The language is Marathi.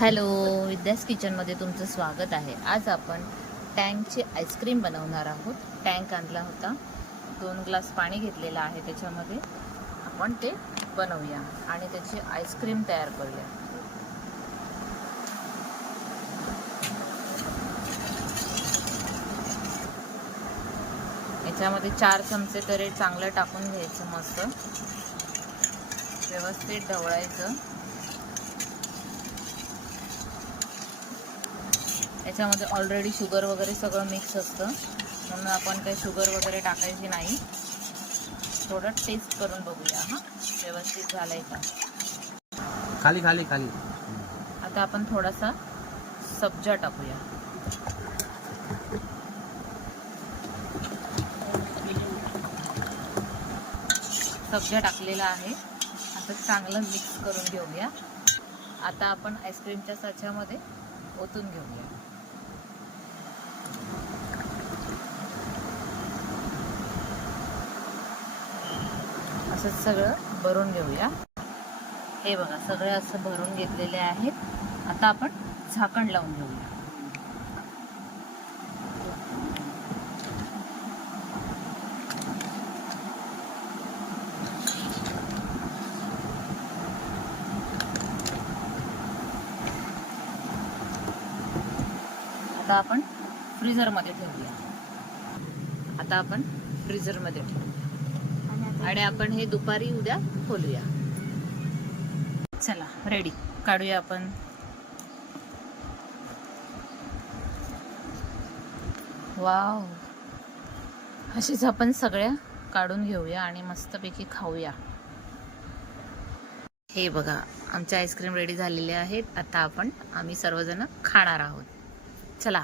हॅलो, विद्यास किचनमध्ये तुमचं स्वागत आहे. आज आपण टँकची आईस्क्रीम बनवणार आहोत. टँक आणला होता, 2 ग्लास पाणी घेतलेलं आहे, त्याच्यामध्ये आपण ते बनवूया आणि त्याची आईस्क्रीम तयार करूया. याच्यामध्ये 4 चमचे तरी चांगलं टाकून घ्यायचं, मस्त व्यवस्थित ढवळायचं. याच्यामध्ये ऑलरेडी शुगर वगैरे सगळं मिक्स असतं, म्हणून आपण काही शुगर वगैरे टाकायची नाही. थोडं टेस्ट करून बघूया. हां, व्यवस्थित झालंय का. खाली खाली खाली. आता आपण थोडासा सब्जा टाकूया. सब्जा टाकलेला आहे. आता चांगलं मिक्स करून घेऊया. आता आपण आईस्क्रीमच्या साच्यामध्ये ओतून घेऊया. असं सगळं भरून घेऊया. हे बघा, सगळे असं भरून घेतलेले आहेत. आता आपण झाकण लावून घेऊया. आता आपण फ्रीझरमध्ये ठेवूया. आणि आपण हे दुपारी उद्या खोलूया. चला, रेडी. काढूया आपण. वाव, अशीच आपण सगळ्या काढून घेऊया आणि मस्तपैकी खाऊया. हे बघा, आमच्या आईस्क्रीम रेडी झालेले आहेत. आता आम्ही सर्वजण खाणार आहोत. चला.